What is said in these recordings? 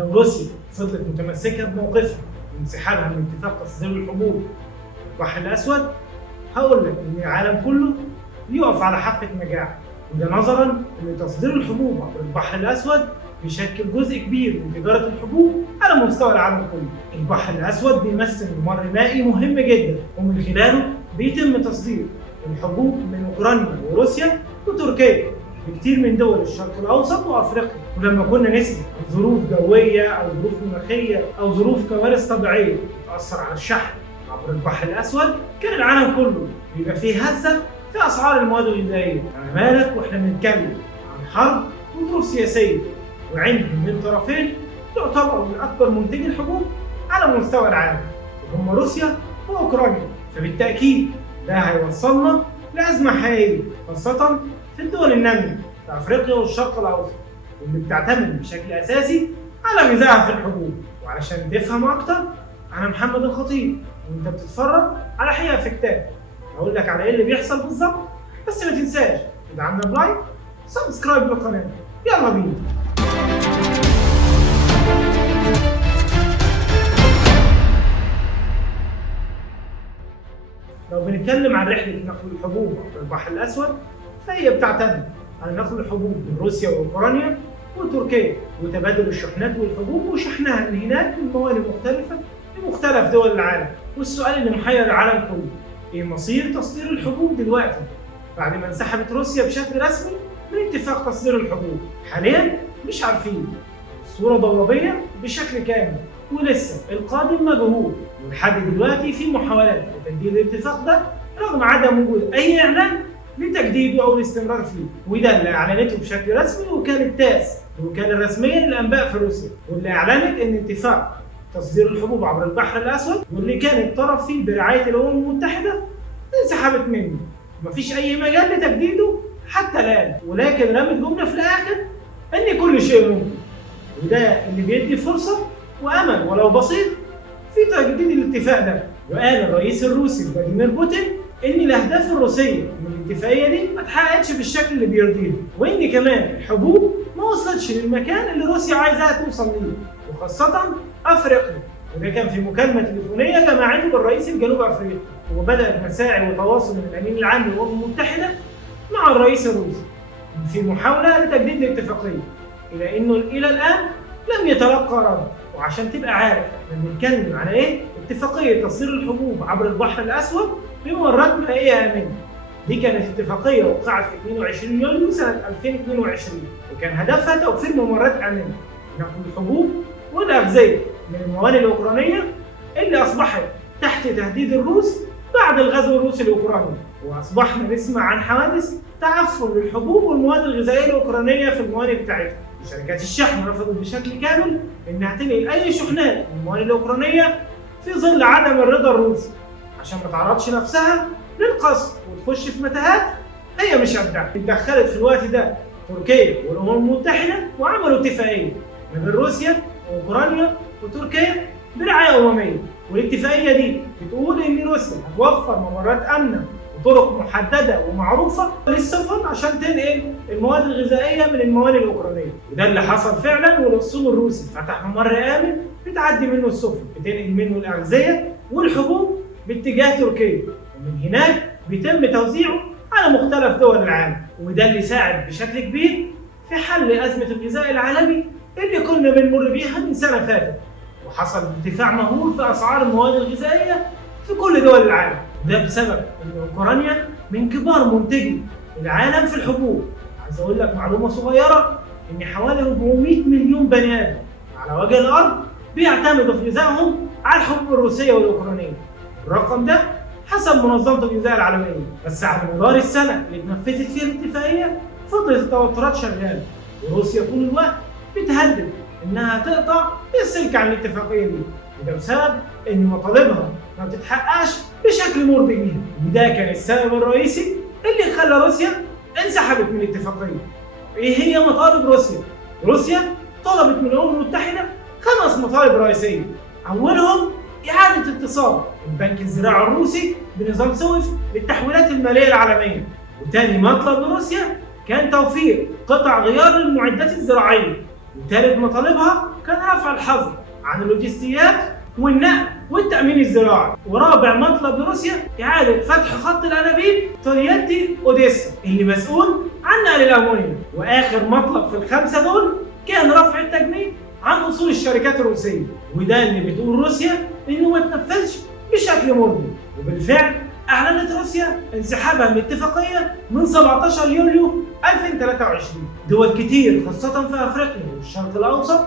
لو روسيا فضلت متمسكه بموقفها وانسحابها من اتفاق تصدير الحبوب البحر الاسود، هقول لك ان العالم كله يقف على حافه مجاعه، وده نظرا ان تصدير الحبوب عبر البحر الاسود بيشكل جزء كبير من تجاره الحبوب على مستوى العالم كله. البحر الاسود بيمثل ممر مائي مهم جدا، ومن خلاله بيتم تصدير الحبوب من اوكرانيا وروسيا وتركيا لكتير من دول الشرق الاوسط وافريقيا. ولما كنا نسمع عن ظروف جويه او ظروف مناخيه او ظروف كوارث طبيعيه بتاثر على الشحن عبر البحر الاسود، كان العالم كله بيبقى فيه هزه في اسعار المواد الغذائيه. ما بالك واحنا بنتكلم عن حرب وظروف سياسيه وعندهم من طرفين تعتبروا من اكبر منتجي الحبوب على مستوى العالم، وهم روسيا واوكرانيا. فبالتاكيد ده هيوصلنا لازمه حقيقيه، خاصه في الدول الناميه في افريقيا والشرق الاوسط، واللي بتعتمد بشكل اساسي على غذائها في الحبوب. وعلشان تفهم اكتر، انا محمد الخطيب، وانت بتتفرج على حقيقه في كتاب. هقول لك على ايه اللي بيحصل بالظبط، بس ما تنساش تدعمنا بلايك سبسكرايب للقناه. يلا بينا. لو بنتكلم عن رحله نقل الحبوب عبر البحر الاسود، فهي بتعتمد على نقل الحبوب من روسيا واوكرانيا وتركيا، وتبادل الشحنات والحبوب وشحنها من هناك من موانئ مختلفه لمختلف دول العالم. والسؤال اللي محير العالم كله، ايه مصير تصدير الحبوب دلوقتي بعد ما انسحبت روسيا بشكل رسمي من اتفاق تصدير الحبوب؟ حاليا مش عارفين، الصوره ضبابيه بشكل كامل، ولسه القادم مجهول. ولحد دلوقتي في محاولات لتجديد الاتفاق ده رغم عدم وجود اي اعلان لتجديده او الاستمرار فيه، وده اللي اعلنته بشكل رسمي وكاله تاس، الوكاله الرسميه للانباء في روسيا، واللي اعلنت ان اتفاق تصدير الحبوب عبر البحر الاسود واللي كان الطرف فيه برعايه الامم المتحده انسحبت منه، مفيش اي مجال لتجديده حتى الان. ولكن رمت جمله في الاخر ان كل شيء ممكن، وده اللي بيدي فرصه وامل ولو بسيط في تجديد الاتفاق ده. وقال الرئيس الروسي فلاديمير بوتين ان الاهداف الروسيه من الاتفاقيه دي ما اتحققتش بالشكل اللي بيرضيه، وان كمان الحبوب ما وصلتش للمكان اللي روسيا عايزاها توصل ليه، وخاصه افريقيا. وده كان في مكالمه تليفونيه جمعته بالرئيس الجنوب افريقي، وبدات مساعي وتواصل من الامين العام للامم المتحده مع الرئيس الروسي في محاوله لتجديد الاتفاقيه، الى انه الى الان لم يتلقى رد. وعشان تبقى عارف احنا بنتكلم على ايه، اتفاقيه تصدير الحبوب عبر البحر الاسود بممرات مائيه امنه. دي كانت اتفاقيه وقعت في 22 يوليو سنه 2022، وكان هدفها توفير ممرات امنه نقل الحبوب والاغذيه من الموانئ الاوكرانيه اللي اصبحت تحت تهديد الروس بعد الغزو الروسي لاوكرانيا. واصبحنا نسمع عن حوادث تعفن للحبوب والمواد الغذائيه الاوكرانيه في الموانئ بتاعتها. شركات الشحن رفضت بشكل كامل انها تنقل اي شحنات من الموانئ الاوكرانيه في ظل عدم الرضا الروسي، عشان ما تعرضش نفسها للقصف وتخش في متاهات هي مش قدها. اتدخلت في الوقت ده تركيا والامم المتحده وعملوا اتفاقيه ما بين روسيا واوكرانيا وتركيا برعايه امميه، والاتفاقيه دي بتقول ان روسيا هتوفر ممرات امنه وطرق محدده ومعروفه للسفن عشان تنقل المواد الغذائيه من الموانئ الاوكرانيه. وده اللي حصل فعلا، والاسطول الروسي فتح ممر امن بتعدي منه السفن بتنقل منه الاغذيه والحبوب باتجاه تركيا، ومن هناك بيتم توزيعه على مختلف دول العالم. وده اللي ساعد بشكل كبير في حل ازمه الغذاء العالمي اللي كنا بنمر بيها من سنه فاتت، وحصل ارتفاع مهول في اسعار المواد الغذائيه في كل دول العالم. ده بسبب ان اوكرانيا من كبار منتجي العالم في الحبوب. عايز اقول لك معلومه صغيره، ان حوالي 400 مليون بني ادم على وجه الارض بيعتمدوا في غذائهم على الحبوب الروسيه والاوكرانيه. الرقم ده حسب منظمه الغذاء العالميه. بس على مدار السنه اللي اتنفذت فيها الاتفاقيه فضلت التوترات شغاله، وروسيا طول الوقت بتهدد انها تقطع السلك عن الاتفاقيه دي، وده بسبب ان مطالبها ما بتتحققش بشكل مرضي ليها. وده كان السبب الرئيسي اللي خلى روسيا انسحبت من الاتفاقيه. ايه هي مطالب روسيا؟ روسيا طلبت من الامم المتحده 5 مطالب رئيسيه، اولهم اعاده اتصال البنك الزراعي الروسي بنظام سويفت للتحويلات الماليه العالميه. وتاني مطلب لروسيا كان توفير قطع غيار للمعدات الزراعيه. وثالث مطالبها كان رفع الحظر عن اللوجستيات والنقل والتأمين الزراعي. ورابع مطلب لروسيا إعادة فتح خط الأنابيب تولياتي أوديسا اللي مسؤول عن نقل الأمونيا. وآخر مطلب في الخمسة دول كان رفع التجنيد عن أصول الشركات الروسية، وده اللي بتقول روسيا إنه ما تنفذش بشكل مرضي. وبالفعل أعلنت روسيا انسحابها من الاتفاقية من 17 يوليو 2023. دول كتير خاصة في أفريقيا والشرق الأوسط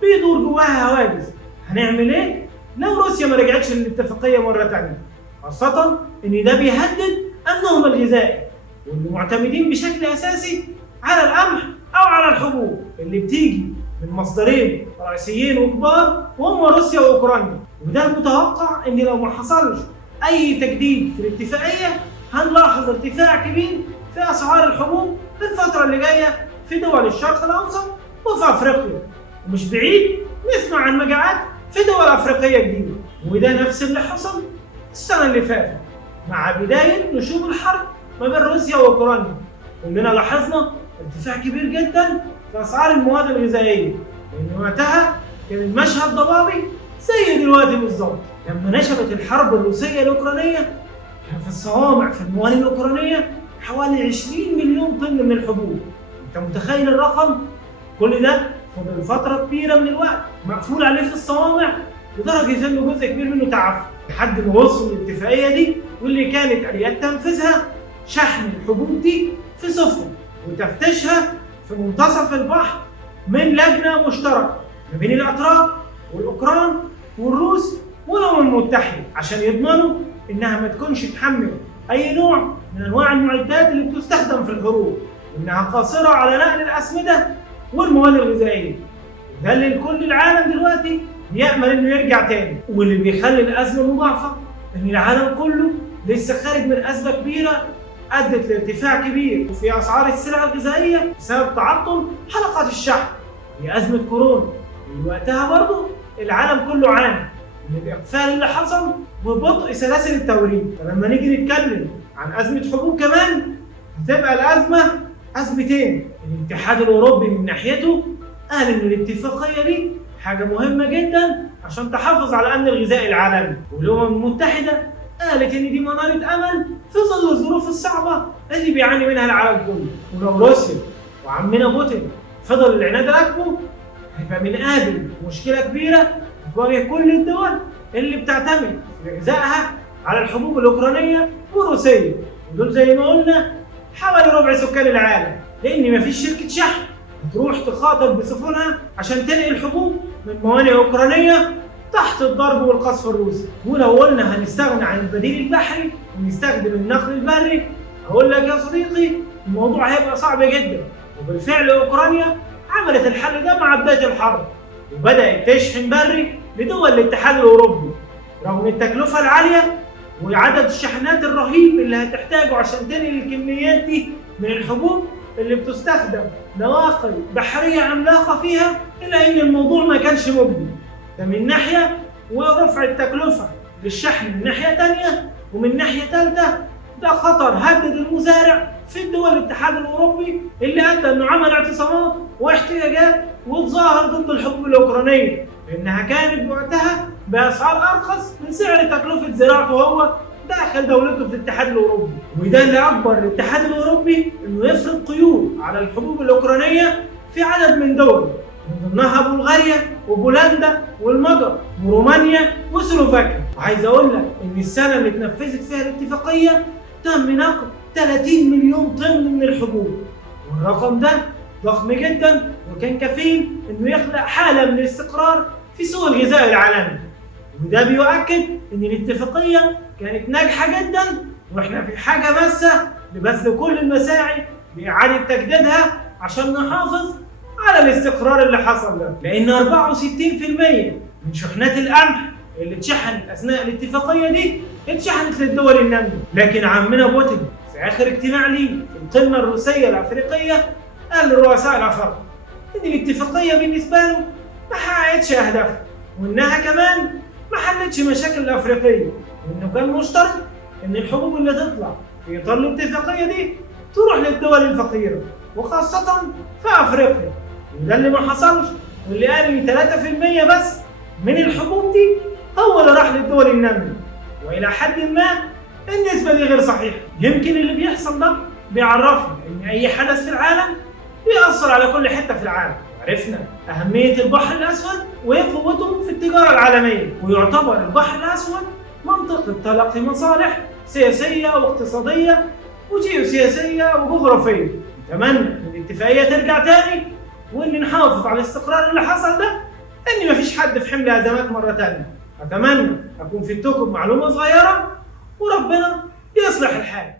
بيدور جواها هواجس، هنعمل إيه لو روسيا ما رجعتش للاتفاقية مرة تانية؟ خاصة إن ده بيهدد أمنهم الغذائي، واللي معتمدين بشكل أساسي على القمح أو على الحبوب اللي بتيجي من مصدرين رئيسيين وكبار وهم روسيا وأوكرانيا. وده المتوقع إن لو ما حصلش أي تجديد في الاتفاقية هنلاحظ ارتفاع كبير في أسعار الحبوب في الفترة اللي جاية في دول الشرق الأوسط وفي أفريقيا، ومش بعيد نسمع عن مجاعات في دول أفريقية جديدة. وده نفس اللي حصل السنة اللي فاتت مع بداية نشوب الحرب ما بين روسيا وأوكرانيا. كلنا لاحظنا ارتفاع كبير جدا في أسعار المواد الغذائية، لأن وقتها كان المشهد ضبابي زي دلوقتي بالظبط. لما نشبت الحرب الروسية الأوكرانية كان في الصوامع في الموانئ الأوكرانية حوالي 20 مليون طن من الحبوب. أنت متخيل الرقم؟ كل ده فضل فترة كبيرة من الوقت مقفول عليه في الصوامع، لدرجة إنه جزء كبير منه تعفن لحد ما وصلوا للاتفاقية دي، واللي كانت آليات تنفيذها شحن الحبوب دي في سفن وتفتيشها في منتصف البحر من لجنة مشتركة ما بين الأتراك والأوكران والروس والأمم المتحدة، عشان يضمنوا إنها ما تكونش تحمل أي نوع من أنواع المعدات اللي بتستخدم في الحروب، وإنها قاصرة على نقل الأسمدة والمواد الغذائية. وده اللي لكل العالم دلوقتي بيأمل إنه يرجع تاني. واللي بيخلي الأزمة مضاعفة إن العالم كله لسه خارج من أزمة كبيرة أدت لارتفاع كبير في أسعار السلع الغذائية بسبب تعطل حلقات الشحن لأزمة كورونا، اللي وقتها برضه العالم كله عانى من الإقفال اللي حصل وبطء سلاسل التوريد. فلما نيجي نتكلم عن أزمة حبوب كمان هتبقى الأزمة أزمتين. الاتحاد الأوروبي من ناحيته قال إن الاتفاقية دي حاجة مهمة جدا عشان تحافظ على الأمن الغذائي العالمي، والأمم المتحدة قالت إن دي منارة أمل في ظل الظروف الصعبة اللي بيعاني منها العالم كله. ولو روسيا وعمنا بوتين فضل العناد راكبه هيبقى بنقابل مشكلة كبيرة تواجه كل الدول اللي بتعتمد في غذائها على الحبوب الأوكرانية والروسية، ودول زي ما قلنا حوالي ربع سكان العالم، لأن مفيش شركة شحن هتروح تخاطب بسفنها عشان تنقل حبوب من موانئ أوكرانية تحت الضرب والقصف الروسي. ولو قلنا هنستغنى عن البديل البحري ونستخدم النقل البري، هقول لك يا صديقي الموضوع هيبقى صعب جدا. وبالفعل أوكرانيا عملت الحل ده مع بداية الحرب وبدأت تشحن بري لدول الاتحاد الأوروبي رغم التكلفة العالية وعدد الشحنات الرهيب اللي هتحتاجه عشان تنقل الكميات دي من الحبوب اللي بتستخدم نواقل بحرية عملاقة فيها، إلا إن الموضوع ما كانش مجدي. ده من ناحية، ورفع التكلفة للشحن من ناحية تانية، ومن ناحية ثالثة ده خطر هدد المزارع في الدول الاتحاد الأوروبي اللي أدى إنه عمل اعتصامات واحتجاجات وتظاهر ضد الحبوب الأوكرانية لأنها كانت وقتها بأسعار أرخص من سعر تكلفة زراعته هو داخل دولته في الاتحاد الأوروبي. وده اللي أجبر الاتحاد الأوروبي إنه يفرض قيود على الحبوب الأوكرانية في عدد من دول، من ضمنها بلغاريا وبولندا والمجر ورومانيا وسلوفاكيا. وعايز أقول لك إن السنة اللي اتنفذت فيها الاتفاقية تم نقل 30 مليون طن من الحبوب، والرقم ده ضخم جدا وكان كفيل إنه يخلق حالة من الاستقرار في سوق الغذاء العالمي. وده بيؤكد إن الاتفاقية كانت ناجحة جدا، وإحنا في حاجة ماسة لبذل كل المساعي لإعادة تجديدها عشان نحافظ على الاستقرار اللي حصل ده، لأن 64% من شحنات القمح اللي اتشحنت أثناء الاتفاقية دي اتشحنت للدول النامية. لكن عمنا بوتين في آخر اجتماع ليه في القمة الروسية الأفريقية قال للرؤساء الأفارقة إن الاتفاقية بالنسبة له ما حققتش أهدافها، وإنها كمان ما حلتش مشاكل الأفريقية، وإنه كان مشترط إن الحبوب اللي تطلع في إطار الاتفاقية دي تروح للدول الفقيرة وخاصة في أفريقيا. وده اللي ما حصلش واللي قال ان 3% بس من الحبوب دي هو اللي راح للدول النامية، والى حد ما النسبة دي غير صحيحة. يمكن اللي بيحصل ده بيعرفنا ان اي حدث في العالم بيأثر على كل حتة في العالم. عرفنا أهمية البحر الأسود وقوته في التجارة العالمية، ويعتبر البحر الأسود منطقة تلاقي مصالح سياسية واقتصادية وجيوسياسية وجغرافية. نتمنى إن الاتفاقية ترجع تاني، وإن نحافظ على الاستقرار اللي حصل ده، إن مفيش حد في حمل أزمات مرة تانية. أتمنى أكون فدتكم بمعلومة صغيرة، وربنا يصلح الحال.